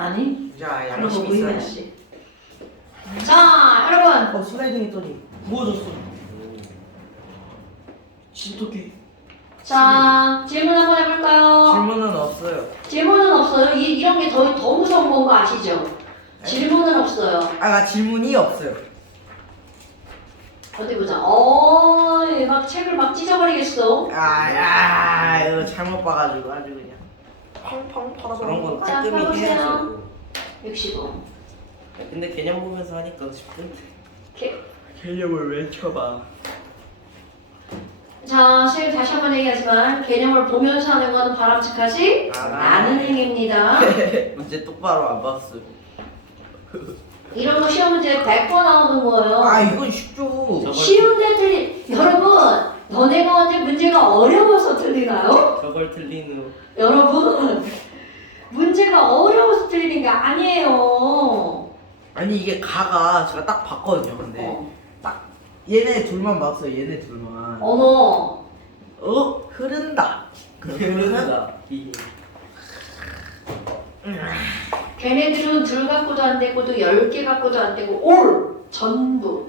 아니? 자, 그런 거 양심 있어야지. 보이면지. 자, 여러분. 슬라이딩 했더니 부어졌어. 진돗개. 자, 질문 한번 해볼까요? 질문은 없어요. 질문은 없어요. 이런 게 더 무서운 건 거 아시죠? 질문은 없어요. 나 질문이 없어요. 어디 보자. 막 책을 막 찢어버리겠어. 이거 잘못 봐가지고 아주 그냥 펑펑 털어서 그런 건 자, 깔끔히 펴보세요. 해야죠. 65. 근데 개념 보면서 하니까 쉽던데. 개념을 왜 쳐봐. 자, 실 다시 한번 얘기하지만 개념을 보면서 하는 건 바람직하지 않은 행위입니다. 문제 똑바로 안 봤어. 이런 거 시험 문제 100번 나오는 거예요. 이건 쉽죠. 쉬운데 틀린. 여러분, 너네가 언제 문제가 어려워서 틀리나요? 저걸 틀린 후 여러분, 문제가 어려워서 틀리는 게 아니에요. 아니 이게 가가 제가 딱 봤거든요. 근데 딱 얘네 둘만 봤어요. 얘네 둘만. 어머, 흐른다. 그러다 이 걔네들은 둘 갖고도 안 되고도 10개 갖고도 안 되고 올 전부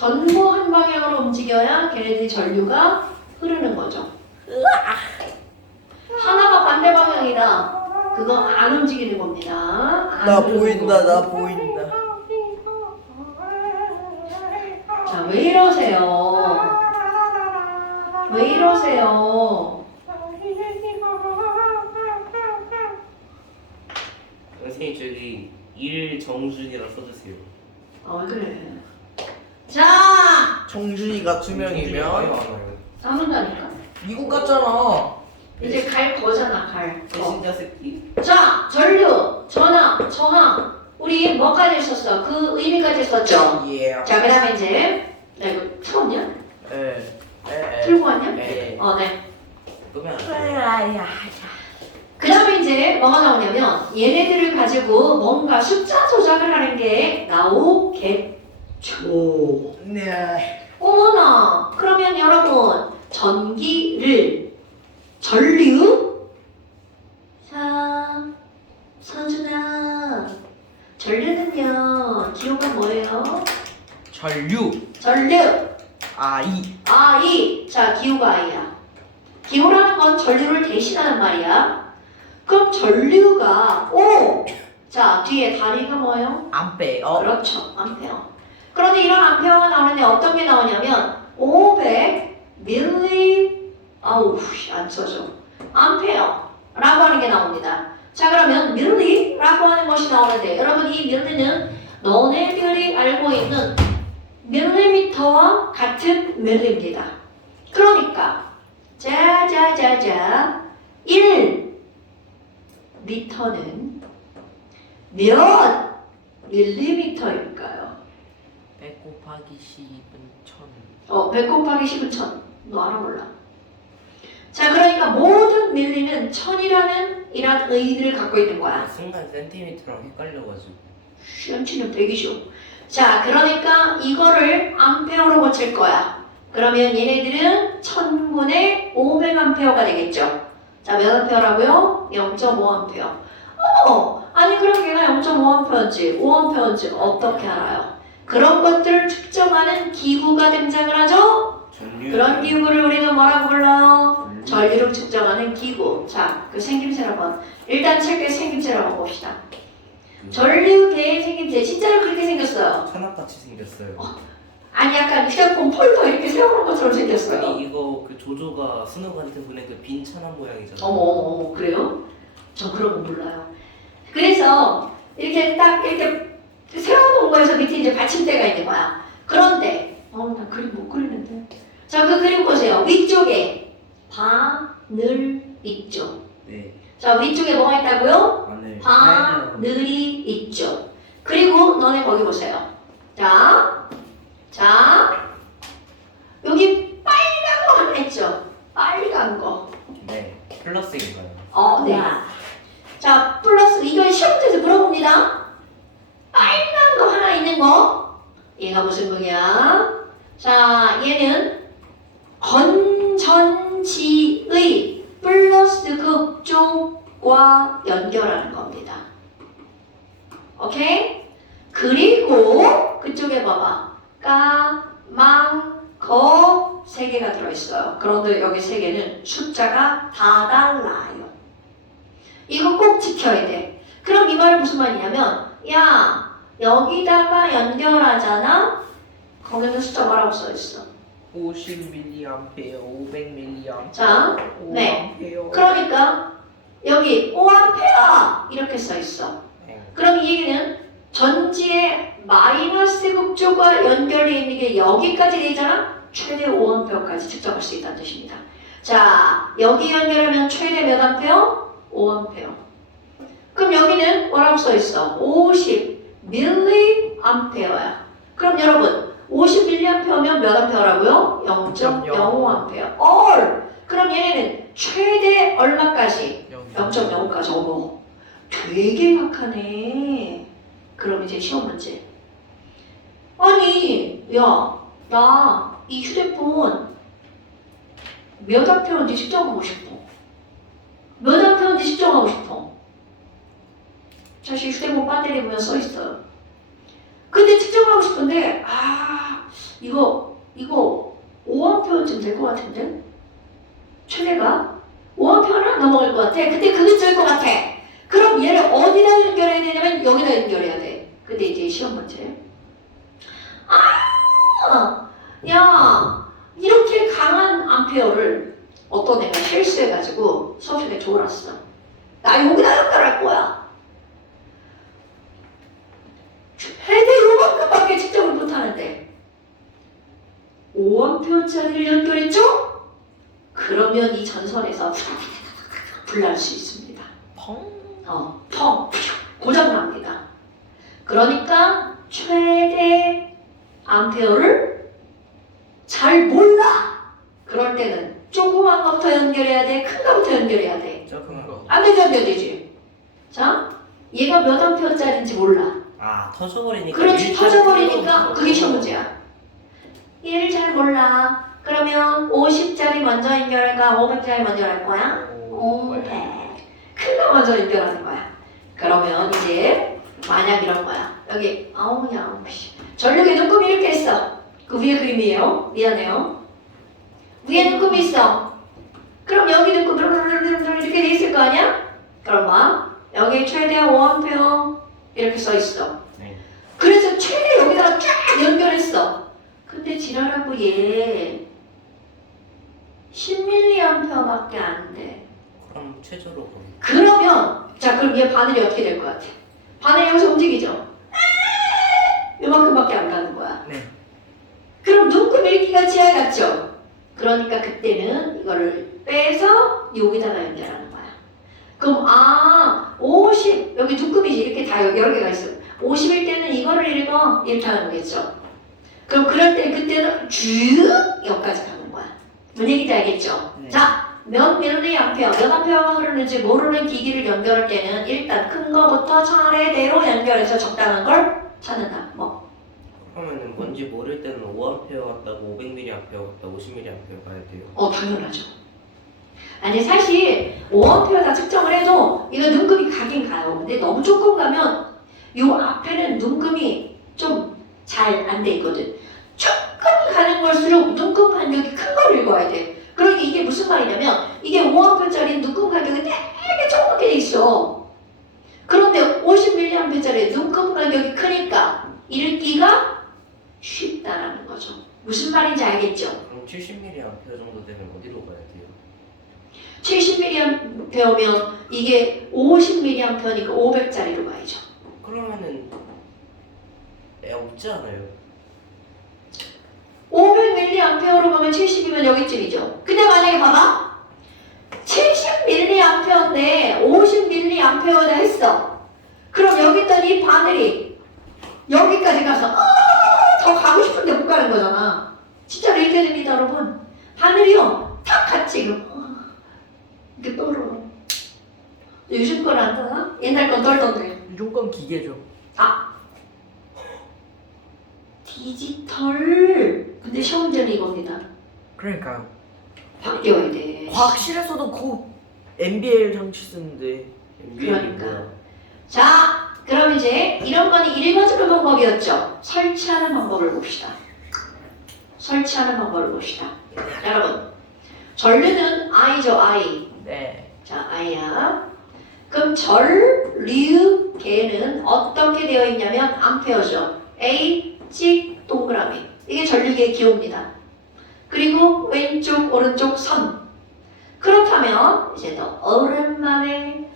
한 방향으로 움직여야 걔네들이 전류가 흐르는 거죠. 하나가 반대 방향이다. 그거 안 움직이는 겁니다. 안 나 흐르는 보인다. 거고. 나 보인다. 자, 왜 이러세요? 왜 이러세요? 선생님 저기 일정준이라 써주세요. 그래. 자, 정준이가 많이 2명이면 많아요. 싸문다니까. 미국 같잖아. 이제 갈 거잖아, 갈 거. 배신자 새끼. 자, 전류, 전압, 저항. 우리 뭐까지 했었어? 그 의미까지 했었죠? 예. 자, 그 다음에 이제 나 이거 틀었냐? 예. 틀고 왔냐? 예. 네. 그러면 안 돼요. 그 다음에 이제 뭐가 나오냐면 얘네들을 가지고 뭔가 숫자 조작을 하는 게 나오겠죠. 네. 어머나, 그러면 여러분 전기를 전류 서준아, 전류는요 기호가 뭐예요? 전류. 전류 I. 자, 기호가 I야. 기호라는 건 전류를 대신하는 말이야. 그럼 전류가 자, 뒤에 다리가 뭐예요? 암페어. 그렇죠, 암페어. 그런데 이런 암페어가 나오는데 어떤 게 나오냐면 500 밀리 안 써져. 암페어라고 하는 게 나옵니다. 자, 그러면 밀리라고 하는 것이 나오는데 여러분 이 밀리는 너네들이 알고 있는 밀리미터와 같은 밀리입니다. 그러니까 자자자자 1미터는 몇 밀리미터일까요? 100 곱하기 10은 1000. 100 곱하기 10은 1000. 너 알아 몰라? 자, 그러니까 모든 밀리는 1000이라는 이란 의의를 갖고 있는 거야. 순간 센티미터랑 헷갈려가지고. 시험치는 100이죠. 자, 그러니까 이거를 암페어로 고칠 거야. 그러면 얘네들은 1000분의 500암페어가 되겠죠. 자, 몇 암페어라고요? 0.5암페어. 아니 그럼 걔가 0.5암페어인지 5암페어인지 어떻게 알아요? 그런 것들을 측정하는 기구가 등장을 하죠? 전류. 그런 기구를 우리가 뭐라고 불러요? 전류를 측정하는 기구. 자, 그 생김새를 한번 일단 책의 생김새를 한번 봅시다. 전류계의 생김새 진짜로 그렇게 생겼어요. 천압같이 생겼어요. 아니 약간 휴대폰 폴더 이렇게 세워놓은 것처럼 생겼어요. 아니 이거 그 조조가 스노우한테 보낸 그 빈 천압 모양이잖아요. 어머 그래요? 저 그런 거 몰라요. 그래서 이렇게 딱 이렇게 세워놓은 거에서 밑에 이제 받침대가 있는 거야. 그런데 나 그림 못 그리는데. 자, 그 그림 보세요. 위쪽에 바늘 있죠. 네. 자, 위쪽에 뭐가 있다고요? 마늘. 바늘이 있죠. 그리고 너네 거기 보세요. 자, 여기 빨간 거 하나 있죠. 빨간 거. 네. 플러스인가요? 네. 자, 플러스 이걸 시험지에서 물어봅니다. 빨간 거 하나 있는 거. 얘가 무슨 거냐? 자, 얘는 건전지의 플러스 극쪽 과 연결하는 겁니다. 오케이? 그리고 그쪽에 봐봐. 까, 망, 거 세 개가 들어있어요. 그런데 여기 세 개는 숫자가 다 달라요. 이거 꼭 지켜야 돼. 그럼 이 말은 무슨 말이냐면 야 여기다가 연결하잖아? 거기는 숫자 뭐라고 써있어? 50mA, 500mA. 자, 네. 5A. 그러니까 여기 5A 이렇게 써있어. 네. 그럼 이 얘기는 전지의 마이너스 극조가 연결되어 있는 게 여기까지 되잖아? 최대 5A까지 측정할 수 있다는 뜻입니다. 자, 여기 연결하면 최대 몇 암페어? 5A. 그럼 여기는 뭐라고 써있어? 50mA야. 그럼 여러분 50mA면 몇 암페어라고요? 0.05A. all. 그럼 얘네는 최대 얼마까지? 0.05까지. 어머, 되게 약하네. 그럼 이제 시험 문제. 아니, 야, 나 이 휴대폰 몇 암페어인지 측정하고 싶어. 몇 암페어인지 측정하고 싶어. 사실 휴대폰 배터리 보면 써 있어요. 근데 측정하고 싶은데, 이거 5암페어쯤 될 것 같은데? 최대가 5암페어는 안 넘어갈 것 같아. 근데 그게 될 것 같아. 그럼 얘를 어디다 연결해야 되냐면 여기다 연결해야 돼. 근데 이제 시험 문제. 야, 이렇게 강한 암페어를 어떤 애가 실수해가지고 수업 시간에 졸았어. 나 여기다 연결할 거야. 최대 요만큼밖에 측정을 못하는데 5암페어짜리를 연결했죠? 그러면 이 전선에서 불날 수 있습니다. 펑 고장납니다. 그러니까 최대 암페어를 잘 몰라. 그럴 때는 조그만 것부터 연결해야 돼? 큰 것부터 연결해야 돼? 조그만 거. 안 되지 안 되지. 자, 얘가 몇 암페어짜리인지 몰라. 아 터져버리니까. 그렇지, 일단 터져버리니까 끊어. 그게 시험 문제야. 얘를 잘 몰라. 그러면 50짜리 먼저 연결할까? 500짜리 먼저 할 거야? 500. 큰 거 먼저 연결하는 거야. 그러면 이제 만약 이런 거야. 여기 아우야 전력의 눈금이 이렇게 있어. 그 위에 그림이에요. 미안해요. 위에 눈금이 있어. 그럼 여기 눈금 이렇게 돼 있을 거 아니야? 그럼 봐. 여기 최대 5A 이렇게 써 있어. 네. 그래서 최대 여기다가 쫙 연결했어. 근데 지랄하고 얘 10mA밖에 안 돼. 그럼 최저로 거기. 그러면 자 그럼 얘 바늘이 어떻게 될 것 같아? 바늘이 여기서 움직이죠? 요만큼밖에 안 가는 거야. 네. 그럼 눈금 읽기가 지하 같죠? 그러니까 그때는 이거를 빼서 여기다가 연결하는 거야. 그럼 50 여기 눈금이지 이렇게 다 여러 개가 있어. 50일 때는 이거를 읽어 이렇게 하는 거겠죠? 그럼 그럴 때 그때는 쭉 여기까지 가는 거야. 뭔 얘기인지 알겠죠? 네. 자, 몇 밀리암페어, 몇 암페어가 흐르는지 모르는 기기를 연결할 때는 일단 큰 거부터 차례대로 연결해서 적당한 걸 찾는다. 뭐? 그러면은 뭔지 모를 때는 5A 같다고 500mA 같다 50mA 가야 돼요. 당연하죠. 아니 사실 5암페어다 측정을 해도 이거 눈금이 가긴 가요. 근데 너무 조금 가면 요 앞에는 눈금이 좀 잘 안 돼 있거든. 조금 가는 걸수록 눈금 간격이 큰 걸 읽어야 돼. 그러니까 이게 무슨 말이냐면 이게 5암페어짜리 눈금 간격이 되게 조그맣게 돼 있어. 그런데 50mA짜리 눈금 간격이 크니까 읽기가 쉽다라는 거죠. 무슨 말인지 알겠죠? 그럼 70mA 정도 되면 어디로 가야 돼요? 70mA면 이게 50mA니까 500짜리로 가야죠. 그러면은 없지 않아요? 500mA로 가면 70이면 여기쯤이죠. 근데 만약에 봐봐. 70mA인데 50mA다 했어. 그럼 여기 있던 이 바늘이 여기까지 가서 더 가고 싶은데 못 가는 거잖아. 진짜로 이렇게 됩니다, 여러분. 바늘이요. 탁 갔지. 그럼 이렇게 떨어. 요즘 건 안 떠나? 옛날 건 떨던데. 요즘 건 기계죠. 디지털. 근데 시험 문제는 이겁니다. 그러니까요. 바뀌어야 돼. 과학실에서도 그 NBL 장치 쓰는데 MBN이 뭐야? 자, 그럼 이제 이런 거는 읽어주는 방법이었죠. 설치하는 방법을 봅시다. 설치하는 방법을 봅시다. 자, 여러분, 전류는 I죠, I. 네. 자, I야. 그럼 전류계는 어떻게 되어 있냐면 암페어죠. A, 찍, 동그라미. 이게 전류계의 기호입니다. 그리고 왼쪽, 오른쪽 선. 그렇다면 이제 더 오랜만에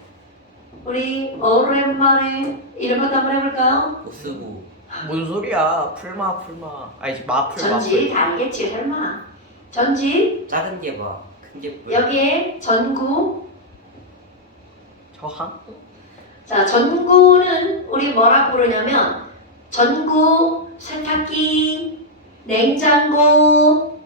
이런 것도 한번 해볼까요? 보스부. 뭔 소리야? 풀마. 아니지 마풀. 전지 다 알겠지 설마. 전지 작은 게 봐. 큰 게 뭐야? 여기에 전구. 저항? 자, 전구는 우리 뭐라 부르냐면 전구, 세탁기, 냉장고,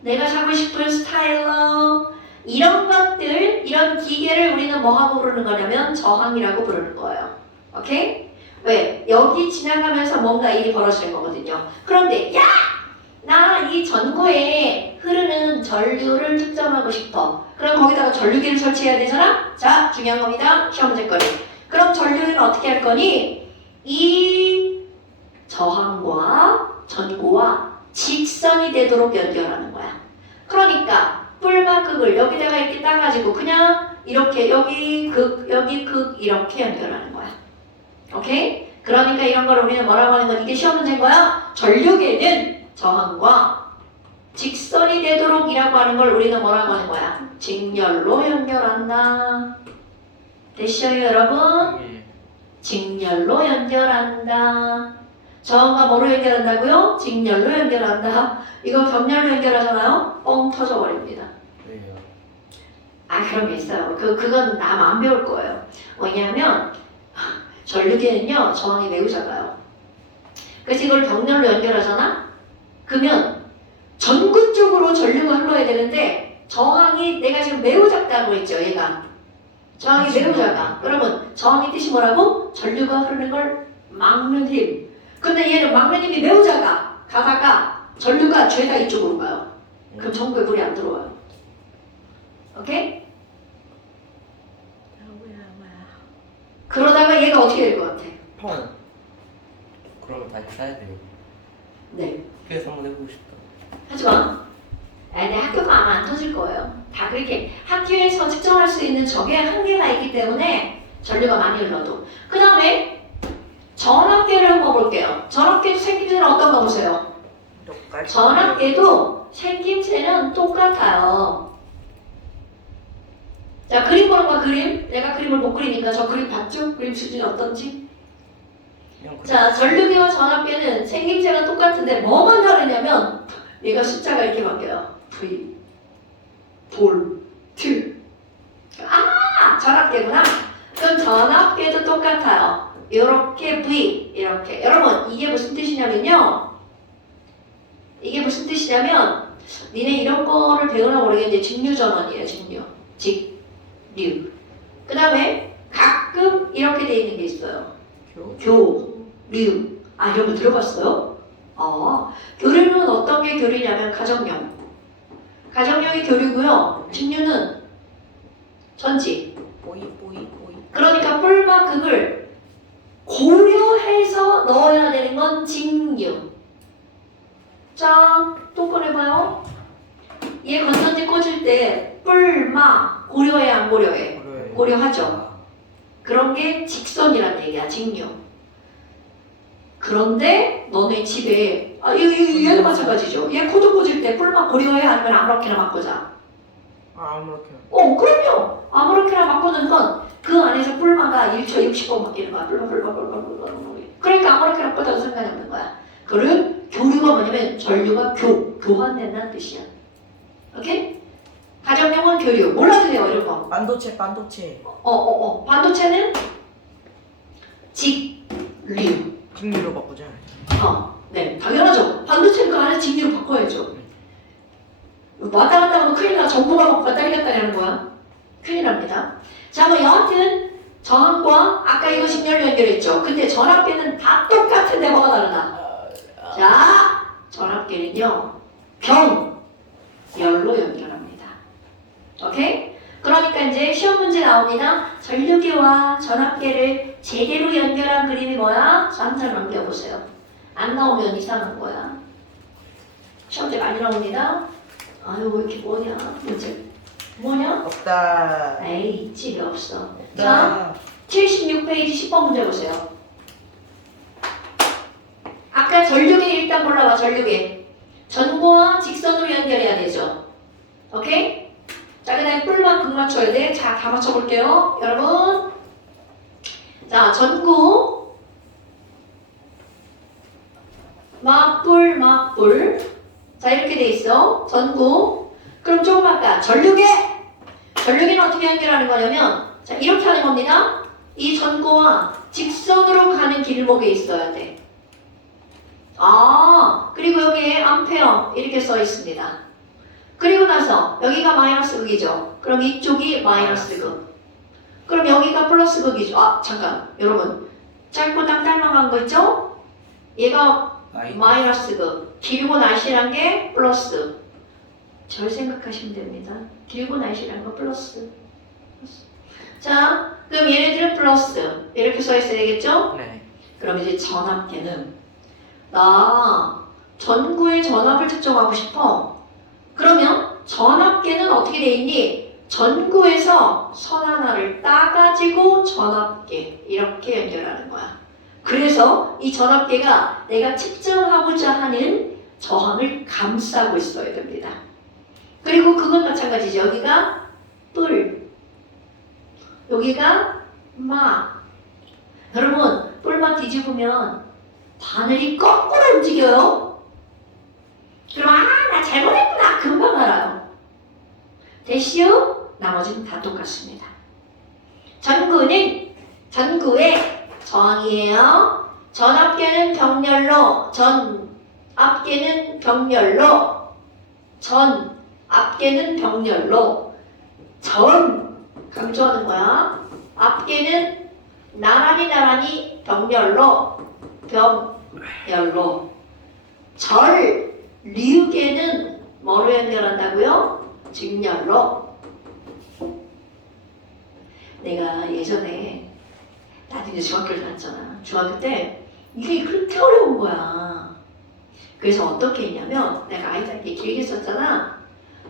내가 사고 싶은 스타일러 이런 것들, 이런 기계를 우리는 뭐하고 부르는 거냐면 저항이라고 부르는 거예요. 오케이? 왜? 여기 지나가면서 뭔가 일이 벌어지는 거거든요. 그런데 야! 나 이 전구에 흐르는 전류를 측정하고 싶어. 그럼 거기다가 전류기를 설치해야 되잖아? 자, 중요한 겁니다. 시험 문제거리. 그럼 전류는 어떻게 할 거니? 이 저항과 전구와 직선이 되도록 연결하는 거야. 그러니까 뿔막극을 여기다가 이렇게 따가지고 그냥 이렇게 여기 극 이렇게 연결하는 거야. 오케이? 그러니까 이런 걸 우리는 뭐라고 하는 건 이게 시험 문제인 거야. 전류계는 저항과 직선이 되도록 이라고 하는 걸 우리는 뭐라고 하는 거야? 직렬로 연결한다. 됐어요, 여러분? 예. 직렬로 연결한다. 저항과 뭐로 연결한다고요? 직렬로 연결한다. 이거 병렬로 연결하잖아요? 뻥 터져버립니다. 왜요? 아, 그런 게 있어요. 그건 남 안 배울 거예요. 왜냐하면 전류계는요 저항이 매우 작아요. 그래서 이걸 병렬로 연결하잖아? 그러면 전구 쪽으로 전류가 흘러야 되는데 저항이 내가 지금 매우 작다고 했죠, 얘가. 저항이 매우 작아. 그러면 저항의 뜻이 뭐라고? 전류가 흐르는 걸 막는 힘. 근데 얘는 막는 힘이 매우 작아. 가다가 전류가 죄다 이쪽으로 가요. 그럼 전구에 물이 안 들어와요. 오케이? 그러다가 얘가 어떻게 될 것 같아? 펑. 그러면 다시 사야 돼요. 네. 그래서 한번 해보고 싶다. 하지만 내 학교가 아마 안 터질 거예요. 다 그렇게 학교에서 측정할 수 있는 적의 한계가 있기 때문에 전류가 많이 흘러도. 그 다음에 전압계를 한번 볼게요. 전압계도 생김새는 어떤가 보세요. 똑같이. 전압계도 생김새는 똑같아요. 자, 그림 보는 거 그림. 내가 그림을 못 그리니까 저 그림 봤죠? 그림 수준이 어떤지. 그냥 자, 전류계와 전압계는 생김새가 똑같은데 뭐만 다르냐면 얘가 숫자가 이렇게 바뀌어요. V, 볼트. 아, 전압계구나. 그럼 전압계도 똑같아요. 이렇게 V, 이렇게. 여러분, 이게 무슨 뜻이냐면요. 이게 무슨 뜻이냐면 니네 이런 거를 배우나 모르겠는데 직류전원이에요. 직류. 직류. 그 다음에 가끔 이렇게 돼 있는 게 있어요. 교류. 아, 이런 거 들어봤어요? 교류는 어떤 게 교류냐면 가정용. 가정용이 교류고요. 직류는 전지. 뽀이. 그러니까 뿔막극을 고려해서 넣어야 되는 건 직류. 자, 또 꺼내봐요. 얘 건전지 꽂을 때 뿔막 고려해 안 고려해? 고려하죠. 그런 게 직선이란 얘기야, 직류. 그런데 너네 집에 얘도 마찬가지죠. 얘 코드 꽂을 때 뿔막 고려해 아니면 아무렇게나 바꾸자. 아무렇게. 그럼요. 아무렇게나 바꾸는 건 그 안에서 뿔마가 1초에 60번 바뀌는 거야. 뿔마. 그러니까 아무렇게나 바꿔도 상관이 없는 거야. 그를 교류가 뭐냐면 전류가 교환된다는 뜻이야. 오케이? 가정용은 교류. 몰라도 돼요, 이런 거. 반도체. 반도체는 직류. 직류로 바꾸자. 네, 당연하죠. 반도체는 그 안에 직류로 바꿔야죠. 왔다 갔다 하면 큰일 나. 정보가 왔다 갔다 하는 거야. 큰일 납니다. 자, 뭐 여하튼 저항과 아까 이거 직렬로 연결했죠. 근데 전압계는 다 똑같은데 뭐가 다르나? 자, 전압계는요 병열로 연결합니다. 오케이? 그러니까 이제 시험 문제 나옵니다. 전류계와 전압계를 제대로 연결한 그림이 뭐야? 잠잘 넘겨보세요. 안 나오면 이상한 거야. 시험제 많이 나옵니다. 아유 왜 이렇게 뭐냐 문제. 뭐냐? 없다. 에이 집에 없어. 자 76페이지 10번 문제 보세요. 아까 전류계 일단 골라봐. 전류계 전고와 직선으로 연결해야 되죠. 오케이? 자, 그 다음에 뿔만 극 맞춰야 돼. 자, 다 맞춰볼게요. 여러분. 자, 전구. 맞불, 맞불. 자, 이렇게 돼 있어. 전구. 그럼 조금 아까 전류계. 전류계는 어떻게 연결하는 거냐면, 자, 이렇게 하는 겁니다. 이 전구와 직선으로 가는 길목에 있어야 돼. 아, 그리고 여기에 암페어 이렇게 써 있습니다. 그리고 나서 여기가 마이너스 극이죠. 그럼 이쪽이 마이너스 극. 그럼 여기가 플러스 극이죠. 아 잠깐 여러분 짧고 땅딸망한 거 있죠? 얘가 마이너스 극. 길고 날씬한 게 플러스. 절 생각하시면 됩니다. 길고 날씬한 거 플러스. 자 그럼 얘네들은 플러스 이렇게 써 있어야 되겠죠? 네. 그럼 이제 전압계는 나 전구의 전압을 측정하고 싶어. 그러면 전압계는 어떻게 돼 있니? 전구에서 선 하나를 따가지고 전압계 이렇게 연결하는 거야. 그래서 이 전압계가 내가 측정하고자 하는 저항을 감싸고 있어야 됩니다. 그리고 그건 마찬가지죠. 여기가 뿔, 여기가 마. 여러분 뿔만 뒤집으면 바늘이 거꾸로 움직여요. 그럼 나 잘못했구나 금방 알아요. 됐시요? 나머지는 다 똑같습니다. 전구의 저항이에요. 전압계는 병렬로, 전압계는 병렬로, 전압계는 병렬로, 강조하는 거야. 앞계는 나란히 병렬로, 리우계는 뭐로 연결한다고요? 직렬로. 내가 예전에 나도 이제 중학교를 다녔잖아. 중학교 때 이게 그렇게 어려운 거야. 그래서 어떻게 했냐면 내가 아이들한테 길게 썼잖아.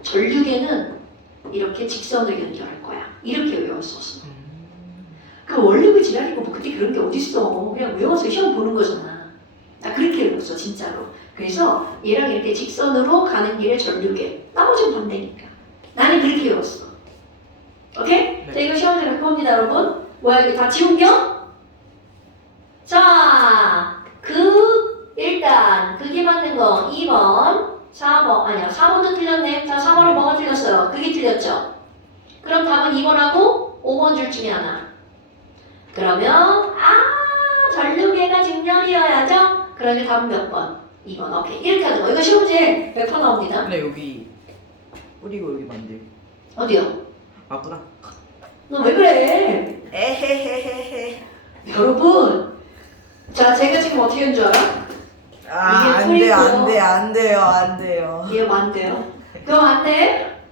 전류계는 이렇게 직선으로 연결할 거야. 이렇게 외웠었어. 그 원리그 지랄이고 뭐 그때 그런 게 어딨어. 그냥 외워서 시험 보는 거잖아. 나 그렇게 외웠어 진짜로. 그래서 얘랑 이렇게 직선으로 가는 길에 전류계. 나머지는 반대니까. 나는 그렇게 외웠어. 오케이? 네. 자 이거 시험에 갖고 옵니다 여러분. 뭐야 이거 다 지운겨? 자 일단 그게 맞는 거 2번 4번 아니야 4번도 틀렸네. 자 4번은 뭐가 틀렸어요? 그게 틀렸죠? 그럼 답은 2번하고 5번 줄 중에 하나. 그러면 전류계가 직렬이어야죠? 그러면 답은 몇 번? 2번. 오케이. 이렇게 하는 거. 이거 시험 문제 100% 나옵니다. 근데 여기 뿌리고 여기 만들. 어디요? 맞구나. 너 왜 그래? 에헤헤헤헤. 여러분. 자, 제가 지금 어떻게 한 줄 알아? 안 이게 돼요, 풀이고요. 안 돼요. 이해 안 돼요? 그럼 안 돼?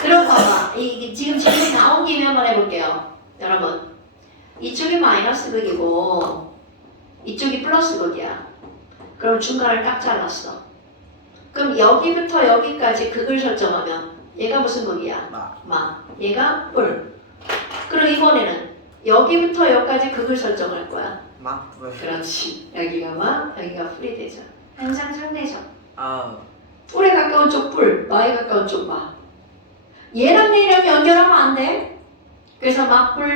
그럼 봐봐. 이게 지금 질문이 나온 김에 한번 해볼게요. 여러분. 이쪽이 마이너스 극이고 이쪽이 플러스 극이야. 그럼 중간을 딱 잘랐어. 그럼 여기부터 여기까지 극을 설정하면 얘가 무슨 극이야? 마. 얘가 뿔. 그럼 이번에는 여기부터 여기까지 극을 설정할 거야. 뿔. 그렇지. 여기가 마, 여기가 뿔이 되죠. 항상 상대죠. 뿔에 가까운 쪽 뿔, 마에 가까운 쪽 마. 얘랑 얘랑 연결하면 안 돼. 그래서 맞불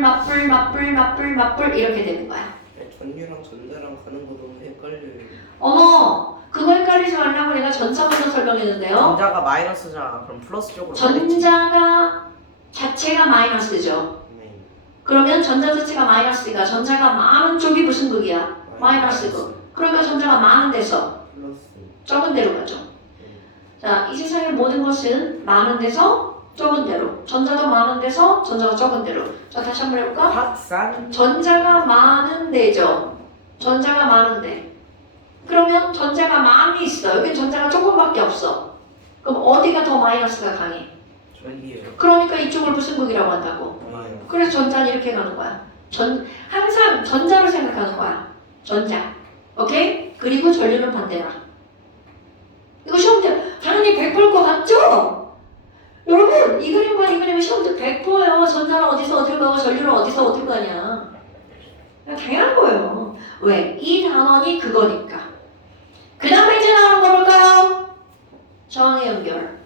이렇게 되는 거야. 전류랑 전자랑 가는 거 너무 헷갈려요. 어머, 그거 헷갈리지 말라고 내가 전자 먼저 설명했는데요. 전자가 마이너스잖아. 그럼 플러스 쪽으로 전자가 자체가 마이너스죠. 네. 그러면 전자 자체가 마이너스니까 전자가 많은 쪽이 무슨 극이야? 마이너스극. 그러니까 전자가 많은 데서 플러스. 적은 데로 가죠. 자, 이 세상의 모든 것은 많은 데서 적은 데로. 전자도 많은 데서 전자가 적은 데로. 자, 다시 한번 해볼까? 확산. 전자가 많은 데죠. 전자가 많은 데. 그러면 전자가 많이 있어. 여기 전자가 조금밖에 없어. 그럼 어디가 더 마이너스가 강해? 전기요. 그러니까 이쪽을 무슨 극이라고 한다고? 아요. 그래서 전자는 이렇게 가는 거야. 항상 전자로 생각하는 거야. 전자. 오케이? 그리고 전류는 반대라. 이거 시험 때 당연히 100%일 것 같죠? 여러분 이 그림과 이 그림은 시험 때 100%예요. 전자는 어디서 어딜 가고 전류는 어디서 어딜 가냐. 그냥 당연한 거예요. 왜? 이 단원이 그거니까. 그 다음에 이제 나오는 거 볼까요? 저항의 연결.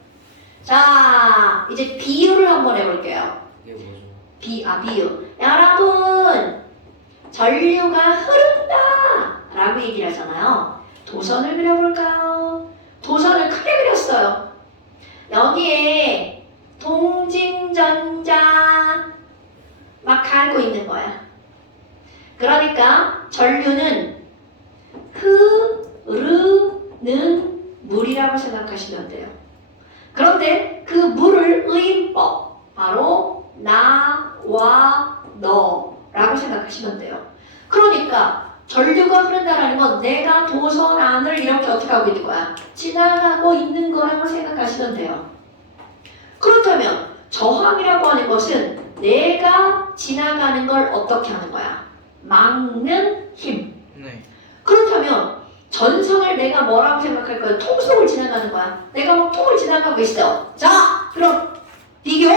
자 이제 비유를 한번 해볼게요. 이게 뭐죠? 비유. 여러분, 전류가 흐른다! 라고 얘기를 하잖아요. 도선을 그려볼까요? 도선을 크게 그렸어요. 여기에 동징전자 막 갈고 있는 거야. 그러니까 전류는 흐르는 물이라고 생각하시면 돼요. 그런데 그 물을 의인법, 바로 나와 너라고 생각하시면 돼요. 그러니까 전류가 흐른다는 건 내가 도선 안을 이렇게 어떻게 하고 있는 거야? 지나가고 있는 거라고 생각하시면 돼요. 그렇다면 저항이라고 하는 것은 내가 지나가는 걸 어떻게 하는 거야? 막는 힘. 네. 그렇다면 전선을 내가 뭐라고 생각할 거야? 통속을 지나가는 거야. 내가 막 통을 지나가고 있어. 자, 그럼 비교?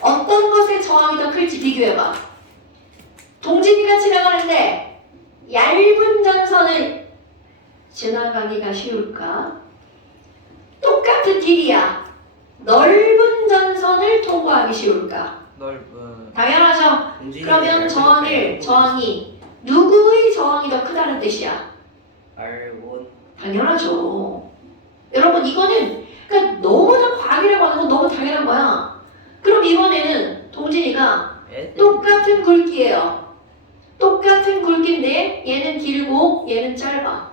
어떤 것의 저항이 더 클지 비교해봐. 동진이가 지나가는데 얇은 전선을 지나가기가 쉬울까? 똑같은 길이야. 넓은 전선을 통과하기 쉬울까? 넓은. 당연하죠. 동진이 그러면 얇은 저항이 누구의 저항이 더 크다는 뜻이야? R1 당연하죠. 여러분 이거는 그러니까 너무나 과학이라고 하는 건 너무 당연한 거야. 그럼 이번에는 동진이가 똑같은 굵기예요. 똑같은 굵기인데 얘는 길고 얘는 짧아.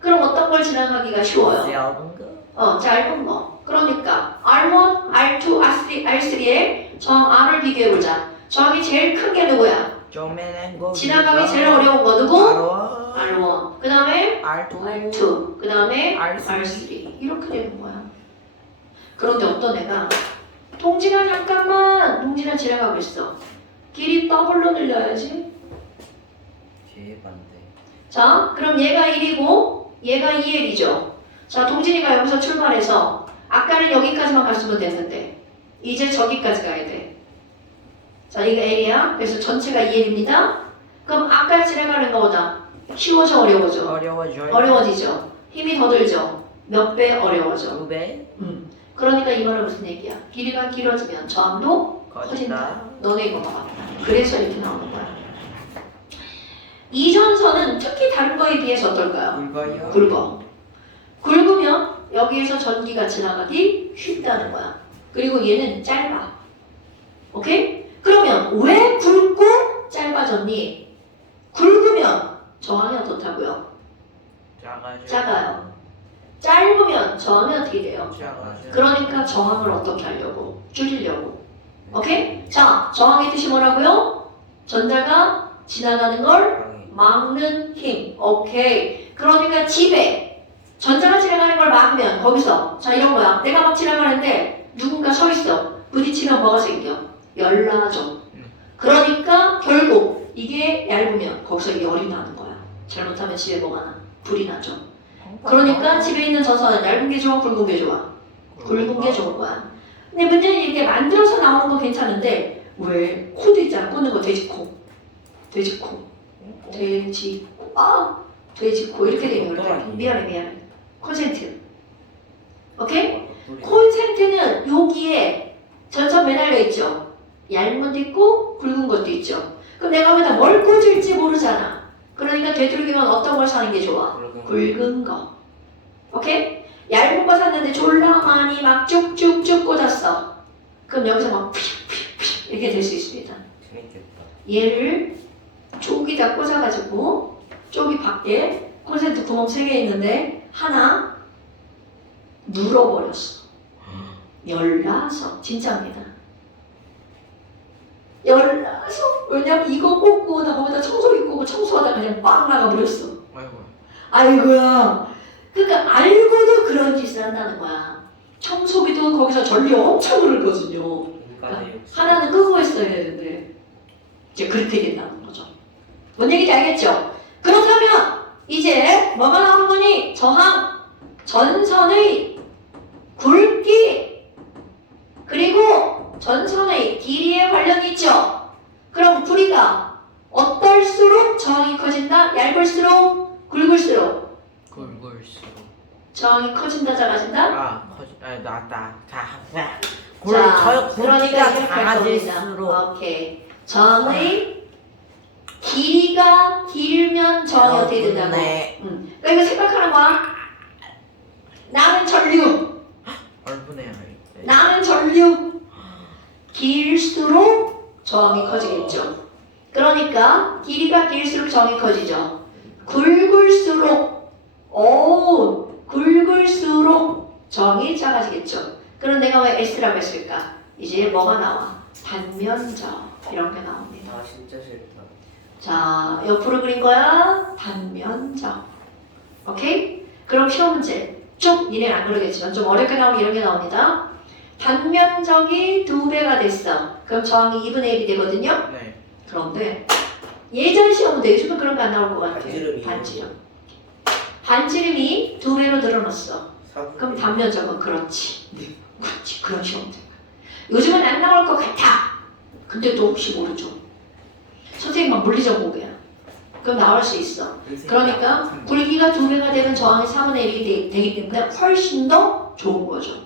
그럼 어떤 걸 지나가기가 쉬워요? 얇은 거. 짧은 거. 그러니까 R1, R2, R3의 저항 R을 비교해보자. 저항이 제일 큰 게 누구야? 쪼매낸 거. 지나가기 제일 어려운 거 누구? R1. R1. 그 다음에 R2. R2. 그 다음에 R3. R3. 이렇게 되는 거야. 그런데 어떤 애가 동진아 잠깐만. 동진아 지나가고 있어. 길이 더블로 늘려야지. 개반대. 자, 그럼 얘가 1이고 얘가 2L이죠. 자, 동진이가 여기서 출발해서 아까는 여기까지만 갔으면 됐는데 이제 저기까지 가야 돼. 자, 이거 L이야. 그래서 전체가 2L입니다. 그럼 아까 지나가는 거보다 쉬워져 어려워져? 어려워져요. 어려워지죠. 힘이 더 들죠. 몇 배 어려워져. 2배. 그러니까 이 말은 무슨 얘기야? 길이가 길어지면 저항도 커진다. 너네 이거 봐봐. 그래서 이렇게 나오는 거야. 이전선은 특히 다른 거에 비해서 어떨까요? 굵어요. 굵어. 굵으면 여기에서 전기가 지나가기 쉽다는 거야. 그리고 얘는 짧아. 오케이? 그러면 왜 굵고 짧아졌니? 굵으면 저항이 어떻다고요? 작아요. 작아요. 짧으면 저항이 어떻게 돼요? 작아요. 그러니까 저항을 어떻게 하려고? 줄이려고. 오케이? 자, 저항의 뜻이 뭐라고요? 전자가 지나가는 걸 방이 막는 힘. 오케이. 그러니까 집에 전자가 지나가는 걸 막으면 거기서 자 이런 거야. 내가 막 지나가는데 누군가 서 있어. 부딪히면 뭐가 생겨? 열나죠. 그러니까 결국 이게 얇으면 거기서 열이 나는 거야. 잘못하면 집에 뭐가 나? 불이 나죠. 그러니까 집에 있는 전선은 얇은 게 좋아, 굵은 게 좋아? 굵은 게 좋은 거야. 근데 문제는 이렇게 만들어서 나오는 거 괜찮은데 왜 코드 있잖아. 꽂는 거 돼지코. 돼지코. 돼지코. 돼지코. 이렇게 되면 이렇게. 미안해. 콘센트. 오케이? 콘센트는 여기에 전선 매달려 있죠. 얇은 것도 있고 굵은 것도 있죠. 그럼 내가 거기다 뭘 꽂을지 모르잖아. 그러니까 되도록이면 어떤 걸 사는 게 좋아? 굵은 거. 오케이? 얇은 거 샀는데 졸라 많이 막 쭉쭉쭉 꽂았어. 그럼 여기서 막 푸슉푸슉 이렇게 될 수 있습니다. 재밌겠다. 얘를 쪽에다 꽂아가지고 쪽이 밖에 콘센트 구멍 3개 있는데 하나 눌어버렸어. 열나서 진짜입니다. 열나서 왜냐면 이거 꽂고 나 거기다 청소기 꽂고 청소하다 그냥 빵 나가버렸어. 아이고. 아이고야. 그러니까 알고도 그런 짓을 한다는 거야. 청소기도 거기서 전류 엄청 흐르거든요. 인간의 욕심. 하나는 끄고 했어야 되는데 이제 그렇게 된다는 거죠. 뭔 얘기인지 알겠죠? 그렇다면 이제 뭐가 나오는 거니? 저항, 전선의 굵기 그리고 전선의 길이에 관련이 있죠. 그럼 부리가 어떨수록 저항이 커진다? 얇을수록? 굵을수록? 굵을수록. 저항이 커진다 작아진다? 아, 나다. 자, 그러니까 그러니까 이렇게 할 겁니다. 작아질수록. 오케이. 저항의 길이가 길면 저항이 어떻게 된다고? 네. 그러니까 생각하는 거야. 나는 전류. 얼마나 나는 전류. 길수록 저항이 커지겠죠. 그러니까 길이가 길수록 저항이 커지죠. 굵을수록 굵을수록 저항이 작아지겠죠. 그럼 내가 왜 S라고 했을까? 이제 뭐가 나와? 단면적 이런 게 나옵니다. 아 진짜 싫다. 자, 옆으로 그린 거야. 단면적. 오케이? 그럼 시험 문제 쭉 니네는 안 그러겠지만 좀 어렵게 나오면 이런 게 나옵니다. 단면적이 2배가 됐어. 그럼 저항이 2분의 1이 되거든요. 네. 그런데 예전 시험 문제 요즘은 그런 거 안 나올 것 같아. 반지름이요? 반지름. 반지름이 2배로 늘어났어. 그럼 4분의 단면적은 그렇지. 그렇지. 그런 시험 문제. 요즘은 안 나올 것 같아. 근데 또 혹시 모르죠. 선생님만 물리적 공부야. 그럼 나올 수 있어. 그러니까 굵기가 2배가 되면 저항이 4분의 1이 되기 때문에 훨씬 더 좋은 거죠.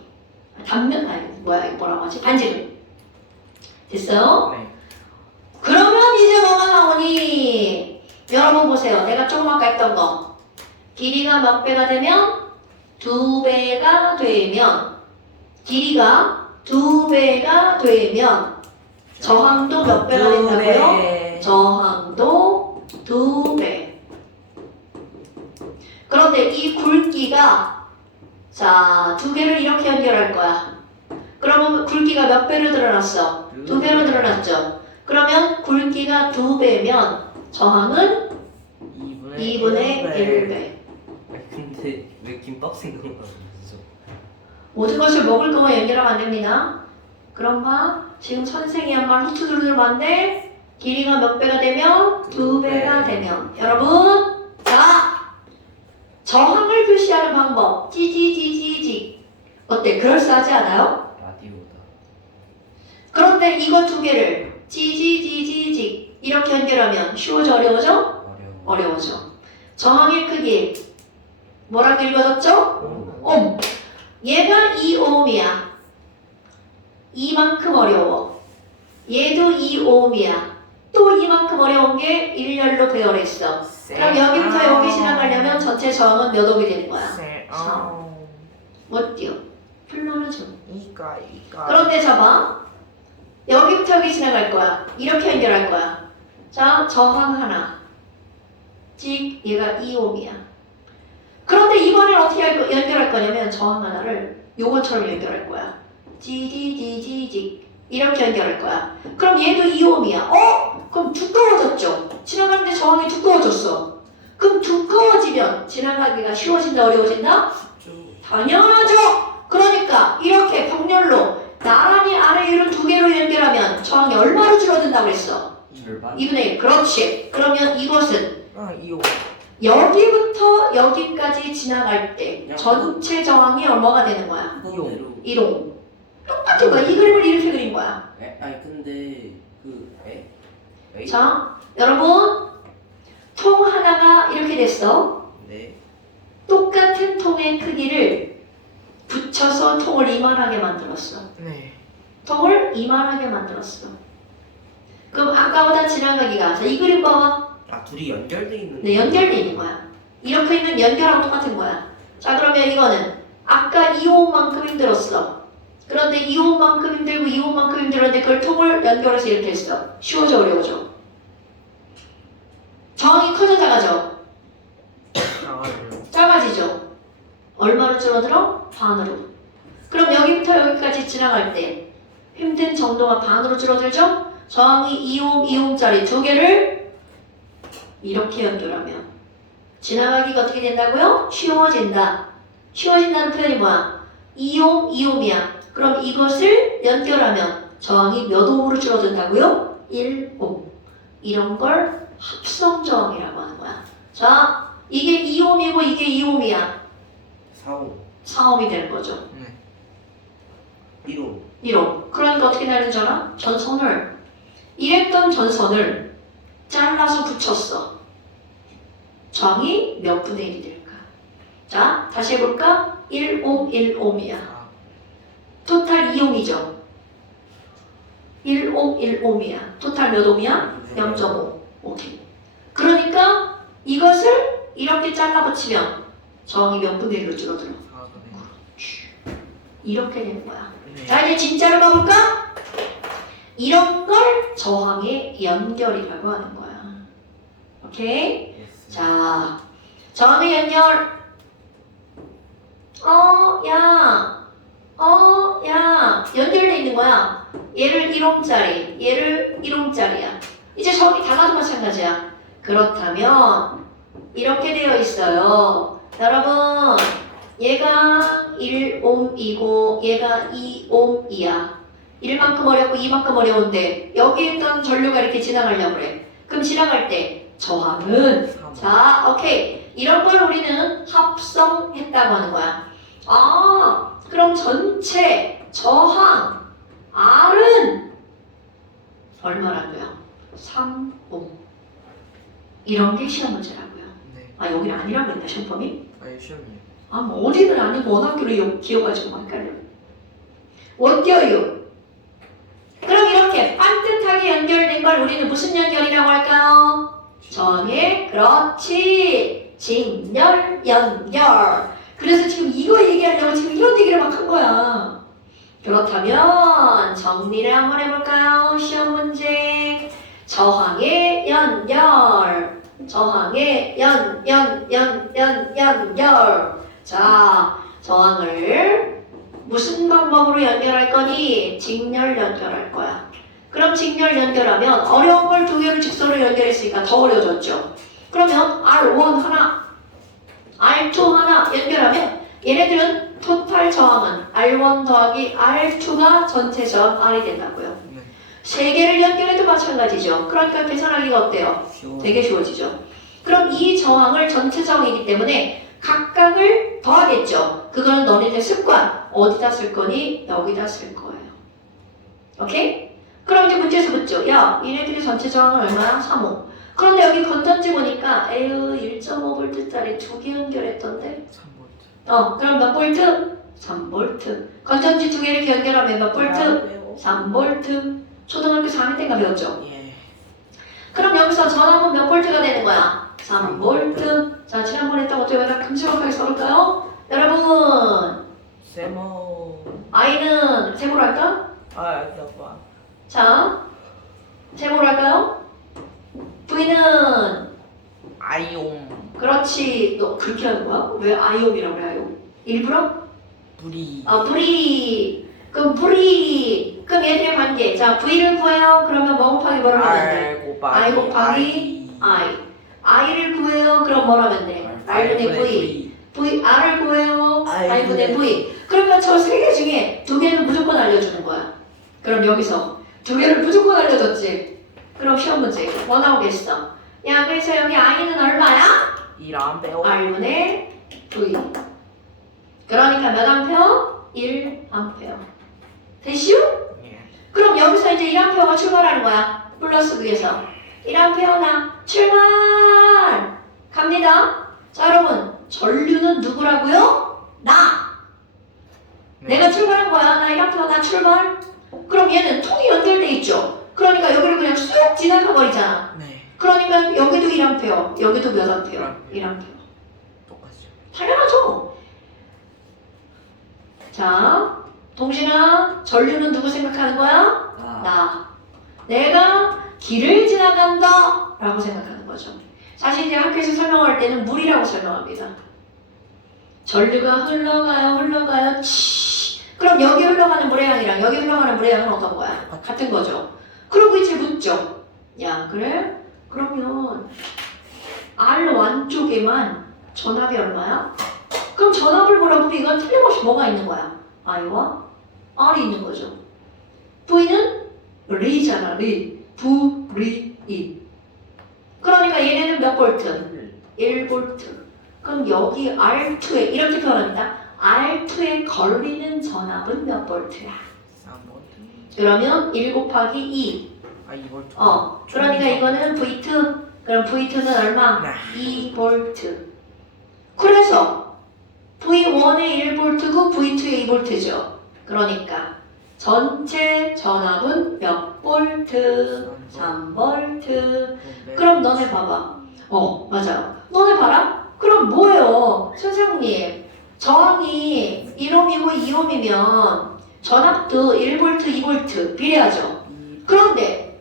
단면 아니 뭐라고 하지? 반지름. 됐어요? 네. 그러면 이제 뭐가 나오니? 여러분 보세요. 내가 조금 아까 했던 거. 길이가 몇 배가 되면? 2배가 되면 길이가 2배가 되면 저항도 몇 배가 된다고요? 저항도 2배. 그런데 이 굵기가 자 2개를 이렇게 연결할 거야. 그러면 굵기가 몇 배로 늘어났어? 2배로 늘어났죠. 그러면 굵기가 2배면 저항은 2분의 1배. 근데 왜 김밥 생각나는 거죠? 모든 것을 먹을 거와 연결하면 안 됩니다. 그럼 봐. 지금 선생이 한 말 후투두루두루 봤는데 길이가 몇 배가 되면? 2배가 되면. 여러분, 자, 저항을 표시하는 방법. 찌지지지지. 어때? 그럴싸하지 않아요? 라디오다. 그런데 이거 2개를 찌지지지지 이렇게 연결하면 쉬워져 어려워져? 어려워져. 저항의 크기 뭐라고 읽어졌죠? 얘가 2ohm이야. 이만큼 어려워. 얘도 2ohm이야. 또 이만큼 어려운 게 일렬로 배열했어. 그럼 여기부터 여기 지나가려면 전체 저항은 몇 ohm이 되는 거야? 4. 못 뛰어. 불러는 좀. 이까. 그런데 잡아. 여기부터 여기 지나갈 거야. 이렇게 연결할 거야. 자, 저항 하나. 즉, 얘가 2ohm이야. 그런데 이번엔 어떻게 연결할 거냐면 저항 하나를 요것처럼 연결할 거야. 지지지지지 이렇게 연결할 거야. 그럼 얘도 2ohm이야. 그럼 두꺼워졌죠? 지나가는데 저항이 두꺼워졌어. 그럼 두꺼워지면 지나가기가 쉬워진다 어려워진다? 당연하죠. 그러니까 이렇게 병렬로 나란히 아래 위로 2개로 연결하면 저항이 얼마로 줄어든다고 그랬어? 절반? 2분의 1. 그렇지. 그러면 이것은 2호. 여기부터 여기까지 지나갈 때 전체 저항이 얼마가 되는 거야? 그대로. 1호. 똑같은 거야. 이 그림을 이렇게 그린 거야. 아니 근데 에이? 자, 여러분 통 하나가 이렇게 됐어. 네. 똑같은 통의 크기를 붙여서 통을 이만하게 만들었어. 네. 통을 이만하게 만들었어. 그럼 아까보다 지나가기가 자, 이 그림 봐봐. 아 둘이 연결돼 있는. 네, 연결돼 있는 거야. 이렇게 있는 연결하고 똑같은 거야. 자, 그러면 이거는 아까 2호만큼 힘들었어. 그런데 2호만큼 힘들고 2호만큼 힘들었는데 그걸 통을 연결해서 이렇게 했어. 쉬워져 어려워져? 저항이 커져 작아져? 작아지죠? 얼마로 줄어들어? 반으로. 그럼 여기부터 여기까지 지나갈 때 힘든 정도가 반으로 줄어들죠? 저항이 2옴, 2옴짜리 2개를 이렇게 연결하면 지나가기가 어떻게 된다고요? 쉬워진다. 쉬워진다는 표현이 뭐야? 2옴, 2옴이야. 그럼 이것을 연결하면 저항이 몇 옴으로 줄어든다고요? 1옴. 이런 걸 합성 저항이라고 하는 거야. 자, 이게 2옴이고 이게 2옴이야. 4호 4옴이 되는 거죠. 1호 1옴. 그러니까 어떻게 되는 줄 알아? 전선을 이랬던 전선을 잘라서 붙였어. 저항이 몇 분의 1이 될까? 자, 다시 해볼까? 1옴, 1옴이야. 토탈 2옴이죠. 1옴, 1옴이야. 토탈 몇 옴이야? 0.5. 오케이. 그러니까 이것을 이렇게 잘라 붙이면 저항이 몇 분의 1로 줄어들어. 이렇게 되는 거야. 자, 이제 진짜로 가볼까? 이런 걸 저항의 연결이라고 하는 거야. 오케이? 자, 저항의 연결. 연결돼 있는 거야. 얘를 1옴짜리, 얘를 1옴짜리야. 이제 저기 달라도 마찬가지야. 그렇다면 이렇게 되어 있어요. 여러분, 얘가 1옴이고 얘가 2옴이야. 1만큼 어렵고 2만큼 어려운데 여기에 있던 전류가 이렇게 지나가려고 그래. 그럼 지나갈 때 저항은 자, 오케이. 이런 걸 우리는 합성했다고 하는 거야. 아, 그럼 전체 저항 R은 얼마라고요? 3옴. 이런 게 시험 문제라고요. 네. 아, 여기는 아니라고 했나, 시험범위? 아니 시험이에요. 아, 뭐 어디는 아니고 원학교를 기어가지고 헷갈려. 원겨요. 그럼 이렇게 반듯하게 연결된 걸 우리는 무슨 연결이라고 할까요? 저항의 그렇지. 직렬 연결. 그래서 지금 이거 얘기하려고 지금 이런 얘기를 막 한 거야. 그렇다면 정리를 한번 해볼까요? 시험 문제. 저항의 연결. 저항의 연결. 자, 저항을 무슨 방법으로 연결할 거니? 직렬 연결할 거야. 그럼 직렬 연결하면 어려운 걸 두 개를 직선으로 연결했으니까 더 어려워졌죠. 그러면 R1 하나, R2 하나 연결하면 얘네들은 토탈 저항은 R1 더하기 R2가 전체 저항 R이 된다고요. 네. 세 개를 연결해도 마찬가지죠. 그러니까 계산하기가 어때요? 되게 쉬워지죠. 그럼 이 저항을 전체 저항이기 때문에 각각을 더하겠죠. 그거는 너네들 습관. 어디다 쓸 거니? 여기다 쓸 거예요. 오케이? 그럼 이제 문제에서 묻죠. 야, 얘네들이 전체 저항은 얼마야? 3호. 그런데 여기 건전지 보니까 에휴 1.5V짜리 두 개 연결했던데? 3V. 그럼 몇 볼트? 3볼트. 건전지 두 개를 이렇게 연결하면 몇 볼트? 3볼트. 초등학교 4학년 때인가 배웠죠? 예. 그럼 여기서 전압은 몇 볼트가 되는 거야? 3볼트. 자, 지난번에 했던 것도 여기다 금지막하게 써볼까요? 여러분, 세모. I는 세모로 할까? 아 잠깐. 자, 세모로 할까요? V는 아이옴. 그렇지. 너 그렇게 하는 거야? 왜 아이옴이라고 그래, 아이옴? 일부러? 불이. 불이. 그럼 불이. 그럼 얘들의 관계. 자, V를 구해요. 그러면 뭐 곱하기 뭐라고 하면 돼? R 곱하기 I 곱하기 I. I를 구해요. 그럼 뭐라고 하면 돼? R분의 V. R을 구해요. I분의 V. 그러면 저 세 개 중에 두 개는 무조건 알려주는 거야. 그럼 여기서 두 개를 무조건 알려줬지. 그럼 시험 문제 뭐 나오겠어? 야, 그래서 여기 I는 얼마야? 1암페어. R분의 V. 그러니까 몇 암페어? 1암페어. 됐슈? 예. 그럼 여기서 이제 1암페어가 출발하는 거야. 플러스 위에서 1암페어나 출발! 갑니다. 자, 여러분, 전류는 누구라고요? 나! 네. 내가 출발한 거야. 나 1암페어 나 출발. 그럼 얘는 통이 연결돼 있죠. 그러니까 여기를 그냥 쑥 지나가 버리잖아. 네. 그러니까 여기도 1암페어, 여기도 몇 암페어? 1암페어. 똑같죠. 당연하죠. 자, 동진아, 전류는 누구 생각하는 거야? 나. 내가 길을 지나간다 라고 생각하는 거죠. 사실 이제 학교에서 설명할 때는 물이라고 설명합니다. 전류가 흘러가요. 치. 그럼 여기 흘러가는 물의 양이랑 여기 흘러가는 물의 양은 어떤 거야? 같은 거죠. 그러고 이제 묻죠. 야, 그래? 그러면 R1 쪽에만 전압이 얼마야? 그럼 전압을 물어보면 이건 틀림없이 뭐가 있는 거야? I와 R이 있는 거죠. V는 리잖아, 리. 부, 리, 이. 그러니까 얘네는 몇 볼트? 1볼트. 그럼 여기 R2에 이렇게 표현합니다. R2에 걸리는 전압은 몇 볼트야? 3볼트. 그러면 1 곱하기 2. 아 2볼트. 그러니까 이거는 V2. 그럼 V2는 얼마? 네. 2볼트. 그래서 V1의 1볼트고 V2의 2볼트죠. 그러니까 전체 전압은 몇 볼트? 3볼트. 그럼 너네 봐봐. 맞아요. 너네 봐라. 그럼 뭐예요? 선생님, 저항이 1옴이고 2옴이면 전압도 1볼트, 2볼트 비례하죠. 그런데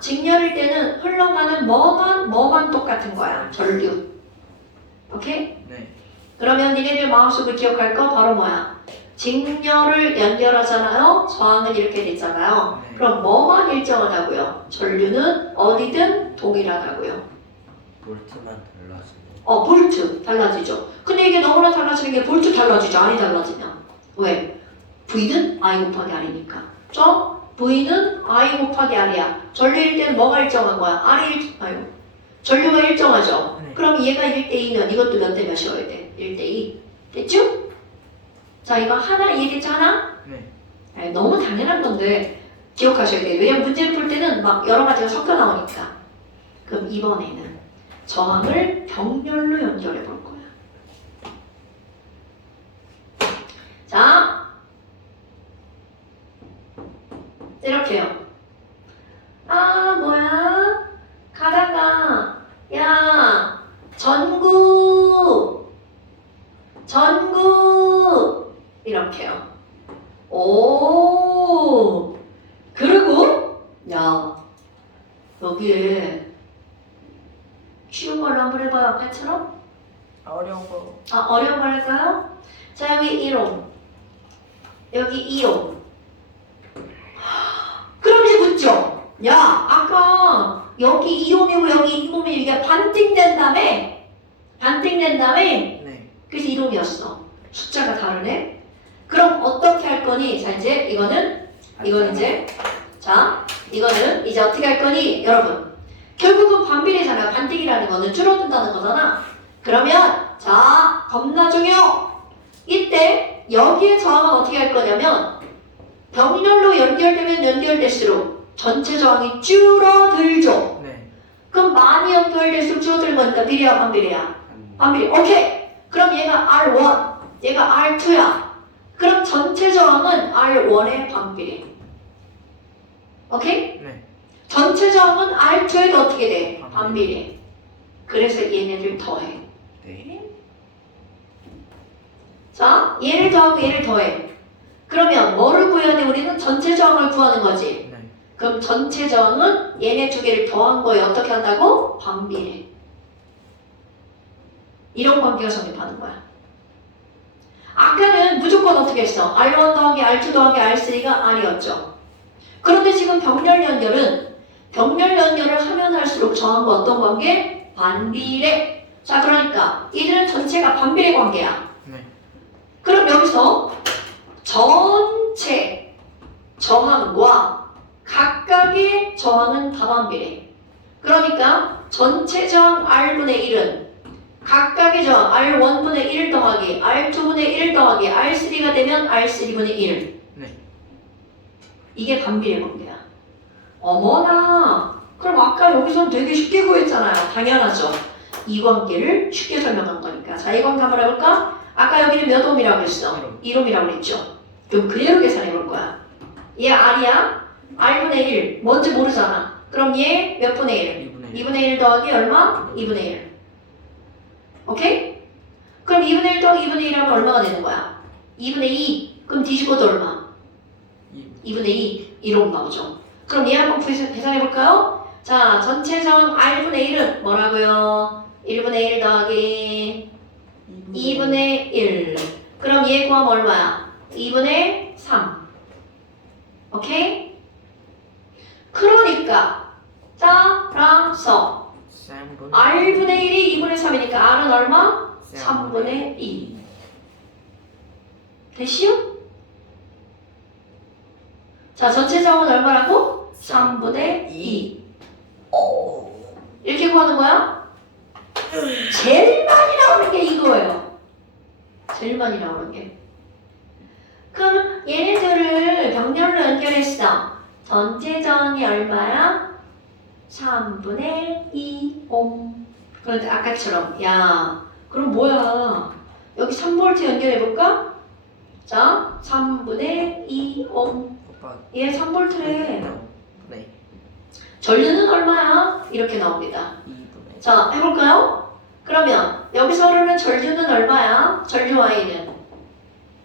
직렬일 때는 흘러가는 뭐만 똑같은 거야. 전류. 오케이? 네. 그러면 니네들 마음속에 기억할 거 바로 뭐야? 직렬을 연결하잖아요. 저항은 이렇게 됐잖아요. 네. 그럼 뭐만 일정하다고요? 전류는 어디든 동일하다고요. 볼트만 달라지네. 볼트 달라지죠. 근데 이게 너무나 달라지는 게 볼트 달라지죠. R이 달라지면. 왜? V는 I 곱하기 R이니까. V는 I 곱하기 R이야. 전류일 때는 뭐가 일정한 거야? 전류가 일정하죠. 네. 그럼 얘가 1대2면 이것도 몇 대 몇이어야 돼? 1대2. 됐죠? 자, 이거 하나 이해됐죠? 하나? 네. 너무 당연한 건데 기억하셔야 돼요. 왜냐면 문제를 풀 때는 막 여러 가지가 섞여 나오니까. 그럼 이번에는 저항을 병렬로 연결해 볼 거야. 자, 이렇게요. 가다가 전구 이렇게요. 그리고 여기에 쉬운 걸로 한번 해봐요. 아까처럼. 어려운 거. 어려운 걸 할까요? 자, 여기 1옴, 여기 2옴. 그럼 이제 묻죠. 아까 여기 2옴이고 여기 2옴이 이게 반띵된 다음에 네. 그래서 1옴이었어. 숫자가 다르네. 그럼 어떻게 할 거니? 자, 이제 이거는 이제 어떻게 할 거니? 여러분, 결국은 반비례잖아요. 반띵이라는 거는 줄어든다는 거잖아. 그러면 자, 겁나 중요. 이때 여기에 저항은 어떻게 할 거냐면 병렬로 연결되면 연결될수록 전체 저항이 줄어들죠. 네. 그럼 많이 연결될수록 줄어드는 거니까 비례야 반비례야? 반비례. 오케이. 그럼 얘가 R1, 얘가 R2야. 그럼 전체 저항은 R1의 반비례. 오케이? 네. 전체 저항은 R2에도 어떻게 돼? 반비례. 반비례. 그래서 얘네들 더해. 네. 자, 얘를 더하고 얘를 더해. 그러면 뭐를 구해야 돼? 우리는 전체 저항을 구하는 거지. 네. 그럼 전체 저항은 얘네 두 개를 더한 거에 어떻게 한다고? 반비례. 이런 관계가 성립하는 거야. 아까는 무조건 어떻게 했어? R1 더하기 R2 더하기 R3가 R이었죠. 그런데 지금 병렬 연결을 하면 할수록 저항과 어떤 관계? 반비례. 자, 그러니까 이들은 전체가 반비례 관계야. 네. 그럼 여기서 전체 저항과 각각의 저항은 다반비례. 그러니까 전체 저항 R분의 1은 각각의 저항 R1분의 1 더하기 R2분의 1 더하기 R3가 되면 R3분의 1. 네. 이게 반비례 관계야. 어머나. 그럼 아까 여기서 되게 쉽게 구했잖아요. 당연하죠. 이 관계를 쉽게 설명한 거니까. 자, 이 관계 한번 해볼까? 아까 여기는 몇 옴이라고 했어? 1옴이라고 했죠. 그럼 그대로 계산해 볼 거야. 얘 R이야. R분의 1. 뭔지 모르잖아. 그럼 얘 몇 분의 1? 2분의 1 더하기 얼마? 2분의 1. 오케이? 그럼 2분의 1 더하기 2분의 1 하면 얼마가 되는 거야? 2분의 2. 그럼 뒤집어도 얼마? 2분의 2. 1옴 나오죠. 그럼 얘 한번 계산해 볼까요? 자, 전체 저항 R분의 1은 뭐라고요? 1분의 1 더하기 2분의 1. 그럼 얘 구하면 얼마야? 2분의 3. 오케이? 그러니까 따라서 R분의 1이 2분의 3이니까 R은 얼마? 3분의 2. 됐시요? 자, 전체 저항은 얼마라고? 3분의 2. 이렇게 구하는 거야? 제일 많이 나오는 게 이거예요. 제일 많이 나오는 게. 그럼 얘네들을 병렬로 연결했어. 전체 저항이 얼마야? 3분의 2 옴. 그런데 아까처럼 야 그럼 뭐야? 여기 3V 연결해볼까? 자 3분의 2 옴. 얘 3V래. 네. 전류는 얼마야? 이렇게 나옵니다. 2분의 자 해볼까요? 그러면 여기서 흐르는 전류는 얼마야? 전류 I는?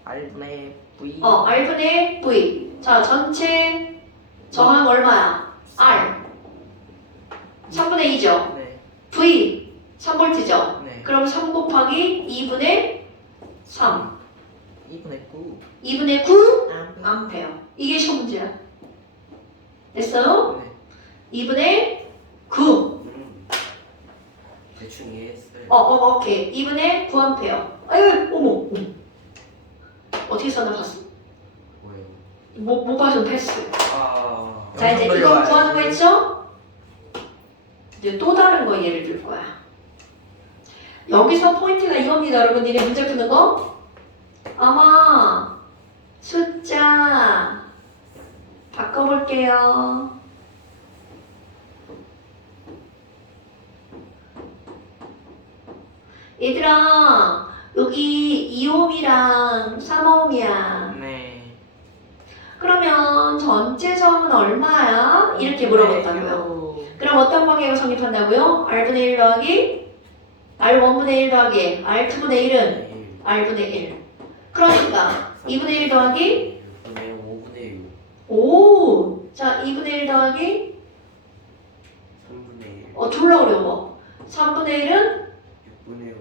R분의 V. R분의 V. 자 전체 저항 얼마야? R 3분의 2죠. 네. V 3V죠. 네. 그럼 3 곱하기 2분의 3 2분의 9. 2분의 9 암. 암페어. 이게 시험 문제야. 됐어요? 네. 2분의 9 대충 이해했어요. 오케이. 2분의 9 암페어. 아유 어머 어떻게 써나 봤어? 뭐예요? 못 봐서 패스. 아. 자 이제 영상 이거 돌려와야지. 구하는 거 했죠? 이제 또 다른 거 예를 들 거야. 여기서 포인트가 이겁니다, 여러분. 니네 문제 푸는 거 아마 숫자 바꿔볼게요. 얘들아 여기 2옴이랑 3옴이야. 네. 그러면 전체 점은 얼마야? 이렇게 물어봤다고요. 그럼 어떤 방향으로 성립한다고요? R분의 1 더하기 R1분의 1 더하기 R2분의 1은 R분의 1. 그러니까 2분의 1 더하기 5분의 6. 5. 자 2분의 1 더하기 3분의 1. 졸라 어려워. 3분의 1은 6분의 5.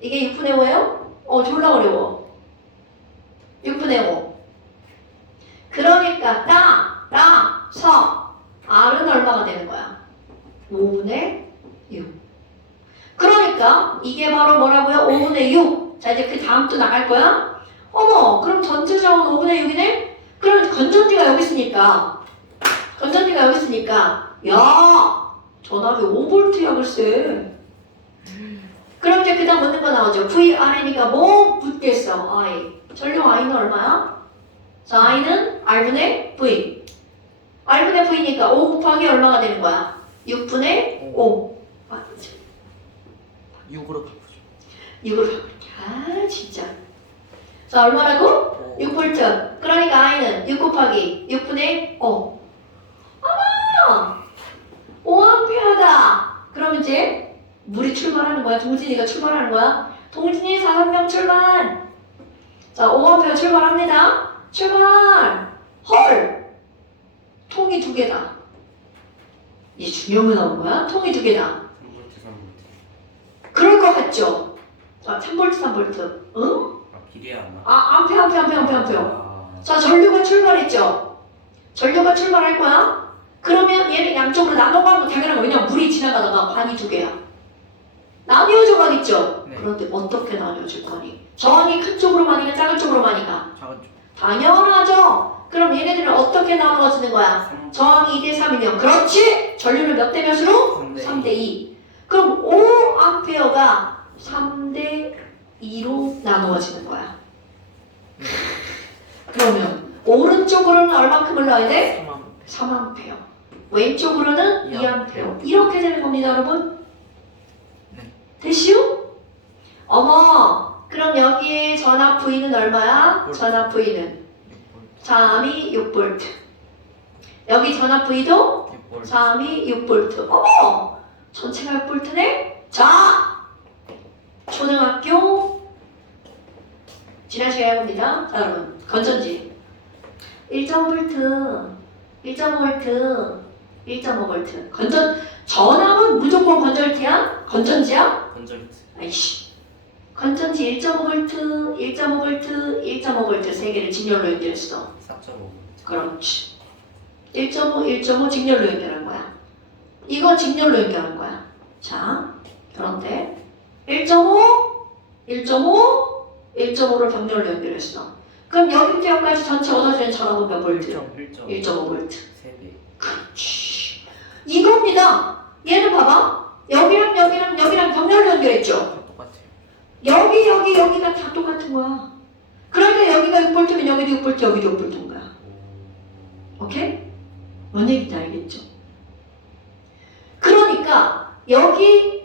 이게 6분의 5예요? 졸라 어려워. 6분의 5. 그러니까 따라서 R은 얼마가 되는 거야? 5분의 6. 그러니까 이게 바로 뭐라고요? 5분의 6. 자 이제 그 다음 또 나갈 거야? 어머 그럼 전체 저항은 5분의 6이네? 그럼 건전지가 여기 있으니까 야 전압이 5V야 글쎄. 그럼 이제 그 다음 묻는 거 나오죠. VR이니까 뭐 묻겠어? I. 전류 I는 얼마야? 자 I는 R분의 V. R분의 V니까 5 곱하기 얼마가 되는 거야? 6분의 5. 아, 6으로 바꾸죠. 6으로 바꿀게. 진짜. 자 얼마라고? 6V. 그러니까 I는 6 곱하기 6분의 5. 아! 5A다. 그럼 이제 물이 출발하는 거야. 동진이가 출발하는 거야. 동진이 5명 출발. 자 5A 출발합니다. 출발. 헐. 통이 2개다. 이제 중요한 거 나온 거야. 통이 2개다. 3V 3V. 그럴 것 같죠? 자 3V. 응? 비례 안 나. 암페어. 자 전류가 출발했죠? 전류가 출발할 거야? 그러면 얘는 양쪽으로 나눠가는 거 당연한 거. 왜냐면 물이 지나가다가 반이 2개야. 나뉘어져 가겠죠? 네. 그런데 어떻게 나뉘어질 거니? 저항이 큰 쪽으로만이가 작은 쪽으로만이가? 작은 쪽. 당연하죠. 그럼 얘네들은 어떻게 나누어지는 거야? 저항이 2대 3이면 그렇지! 전류를 몇 대 몇으로? 3대 2. 그럼 5A가 3대 2로 나누어지는 거야. 그러면 오른쪽으로는 얼마큼을 넣어야 돼? 3A. 왼쪽으로는 2A. 이렇게 되는 겁니다, 여러분. 네. 됐슈? 어머, 그럼 여기에 전압 V는 얼마야? 전압 V는 3이 6V. 여기 전압 V도 3이 6V. 어머, 전체가 6V네? 자, 초등학교 지난 시간에 봅니다. 자, 여러분, 건전지 1.5V, 1.5V, 1.5V. 전압은 무조건 건전지야? 건전지. 아이씨. 건전지 1.5V, 1.5V, 1.5V 세 개를 직렬로 연결했어. 4.5V. 그렇지. 1.5, 1.5 직렬로 연결한 거야. 이거 직렬로 연결한 거야. 자, 그런데 1.5, 1.5, 1.5를 병렬로 연결했어. 그럼 여기부터 여기까지 전체 얻어지는 전압은 몇 볼트? 1.5 1.5볼트. 3배. 그렇지. 이겁니다. 얘는 봐봐. 여기랑 여기랑 여기랑 병렬로 연결했죠? 똑같아요. 여기가 다 똑같은 거야. 그러니까 여기가 6볼트면 여기도 6볼트, 여기도 6볼트인 거야. 오케이? 뭔 얘기인지 알겠죠? 그러니까 여기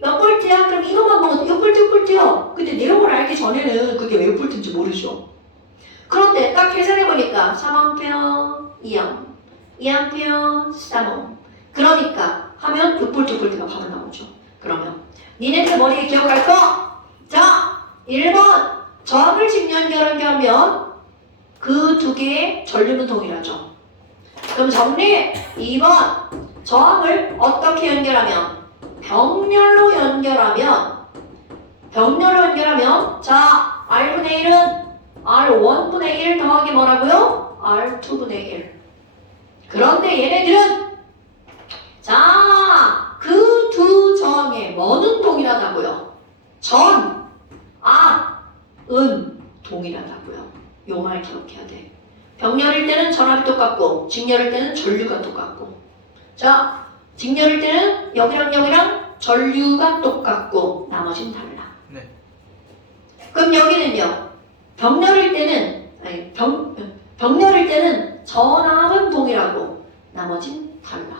몇 볼트야? 그럼 이것만 보면 6볼트, 6볼트요. 근데 내용을 알기 전에는 그게 왜 6볼트인지 모르죠. 그런데 딱 계산해보니까 3A, 2A, 2A, 3A. 그러니까 하면 6볼트, 6볼트가 바로 나오죠. 그러면 니네들 머리에 기억할 거? 자, 1번 저항을 직연결하면 그 두 개의 전류는 동일하죠. 그럼 정리! 2번 저항을 어떻게 연결하면? 병렬로 연결하면 자 R분의 1은 R1분의 1 더하기 뭐라고요? R2분의 1. 그런데 얘네들은 자 그 두 저항의 뭐는 동일하다고요? 전, 아, 은 동일하다고요. 요 말 기억해야 돼. 병렬일 때는 전압이 똑같고 직렬일 때는 전류가 똑같고 자 직렬일 때는 여기랑 여기랑 전류가 똑같고 나머지는 달라. 네. 그럼 여기는요. 병렬일 때는 병렬일 때는 전압은 동일하고 나머지는 달라.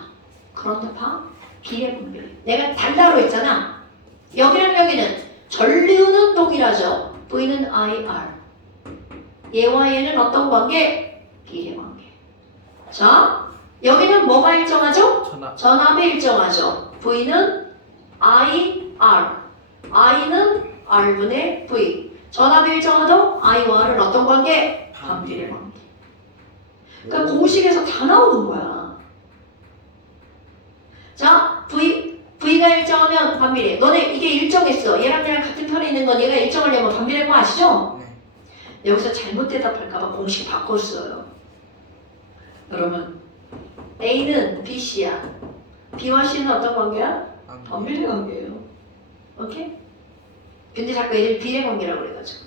그런데 봐. 비례분별. 내가 달라로 했잖아. 여기랑 여기는 전류는 동일하죠. V는 IR. 얘와 얘는 어떤 관계? 비례관계. 자, 여기는 뭐가 일정하죠? 전압이 일정하죠. V는 IR. I는 R분의 V. 전압이 일정하도 I와 R은 어떤 관계? 반비례 관계. 그러니까 공식에서 다 나오는 거야. 자, V가 일정하면 반비례. 너네 이게 일정했어. 얘랑 얘랑 같은 편에 있는 건 얘가 일정하려면 반비례인 거 아시죠? 네. 여기서 잘못 대답할까봐 공식 바꿨어요. 여러분, A는 BC야. B와 C는 어떤 관계야? 반비례 관계예요. 오케이? 근데 자꾸 얘들 비례 관계라고 그래가지고.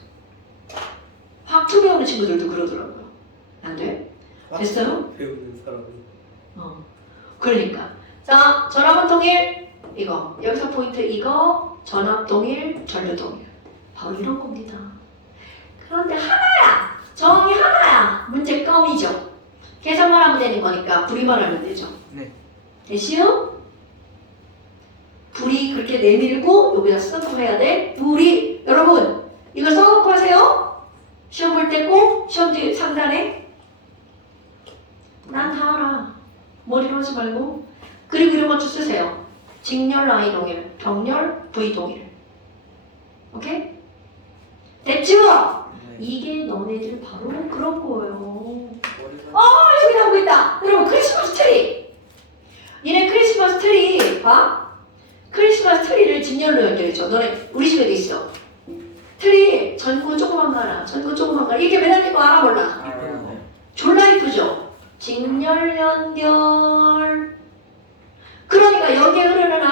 화투 배우는 친구들도 그러더라고요. 안 돼? 됐어요? 배우는 사람이. 그러니까. 자, 전압은 동일. 이거. 여기서 포인트 이거. 전압 동일, 전류 동일. 바로 이런 겁니다. 그런데 하나야. 저항이 하나야. 문제껌이죠. 계산만 하면 되는 거니까 불이만 하면 되죠. 네. 됐시요? 불이 그렇게 내밀고 여기다 써놓고 해야 돼. 불이 여러분 이거 써놓고 하세요. 시험 볼 때 꼭 시험 뒤 상단에 난 다 알아. 머리로 하지 말고 그리고 이런 것도 쓰세요. 직렬 I 동일, 병렬 V 동일. 오케이? 됐죠? 네. 이게 너네들 바로 그런 거예요. 여기 나오고 있다. 여러분 크리스마스 트리. 얘네 크리스마스 트리 봐. 크리스마스 트리를 직렬로 연결했죠. 너네 우리 집에도 있어. 트리 전구 조그만 거 하나, 전구 조그만 거 하나. 이렇게 매달린 거 알아 몰라? 졸라 이쁘죠? 직렬 연결. 그러니까 여기에 흐르는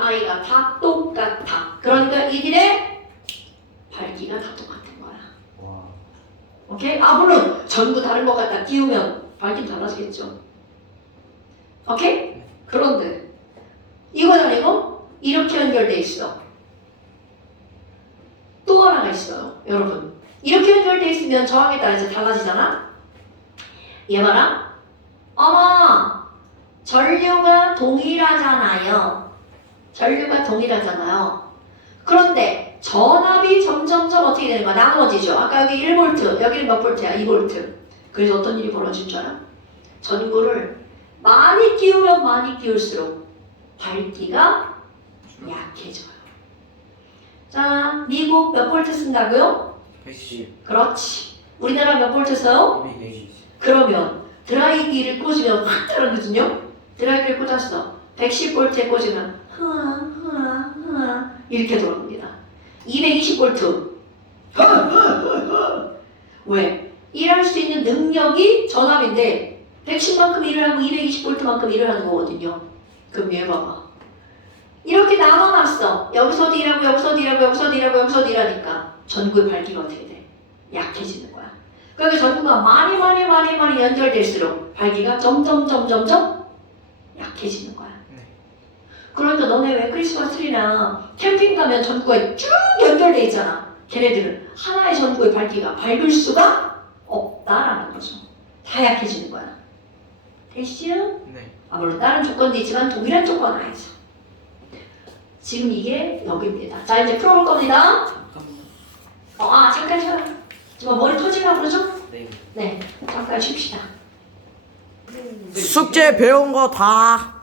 I가 다 똑같아. 그러니까 이들의 밝기가 다 똑같은 거야. 와. 오케이? 물론 전구 다른 것 같다 띄우면 밝기 달라지겠죠. 오케이? 그런데 이건 아니고 이렇게 연결돼 있어. 또 하나가 있어요. 여러분 이렇게 연결돼 있으면 저항에 따라 이제 달라지잖아. 얘 봐라. 어머 전류가 동일하잖아요. 그런데 전압이 점점점 어떻게 되는 거야? 나누어지죠. 아까 여기 1V, 여기는 몇 볼트야? 2V. 그래서 어떤 일이 벌어질 줄 알아? 전구를 많이 끼우면 많이 끼울수록 밝기가 약해져요. 자, 미국 몇 볼트 쓴다고요? 110. 그렇지. 우리나라 몇 볼트 써요? 220. 그러면 드라이기를 꽂으면 확 다르거든요? 드라이기를 꽂았어. 110볼트에 꽂으면 흐아 이렇게 돌아옵니다. 220볼트. 왜? 일할 수 있는 능력이 전압인데 110만큼 일을 하고 220볼트만큼 일을 하는 거거든요. 그럼 얘 봐봐. 이렇게 나눠놨어. 여기서도 일하고 여기서도 일하고 여기서도 일하고 여기서도 일하니까 전구의 밝기가 어떻게 돼? 약해지는 거야. 그러니까 전구가 많이 연결될수록 발기가 점점 약해지는 거야. 네. 그러니까 너네 왜 크리스마스 트리나 캠핑 가면 전구가 쭉 연결돼 있잖아. 걔네들은 하나의 전구의 발기가 밝을 수가 없다라는 거죠. 다 약해지는 거야. 됐지요? 네. 물론 다른 조건도 있지만 동일한 조건 아니죠. 지금 이게 여기입니다. 자, 이제 풀어볼 겁니다. 잠깐만. 잠깐 쉬어요. 지금 머리 터지려고 그러죠? 네. 네, 잠깐 쉽시다. 숙제 배운 거 다